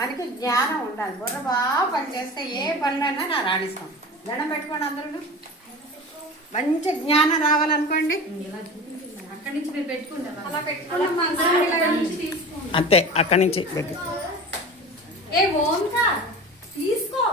మనకి జ్ఞానం ఉండాలి. బుర్ర బాగా పనిచేస్తే ఏ పనులైనా నా రాణిస్తాం. దండం పెట్టుకోండి అందరూ. మంచి జ్ఞానం రావాలనుకోండి. అక్కడి నుంచి మీరు పెట్టుకుంటాం అంతే. అక్కడి నుంచి ఏ ఓంకా తీసుకో.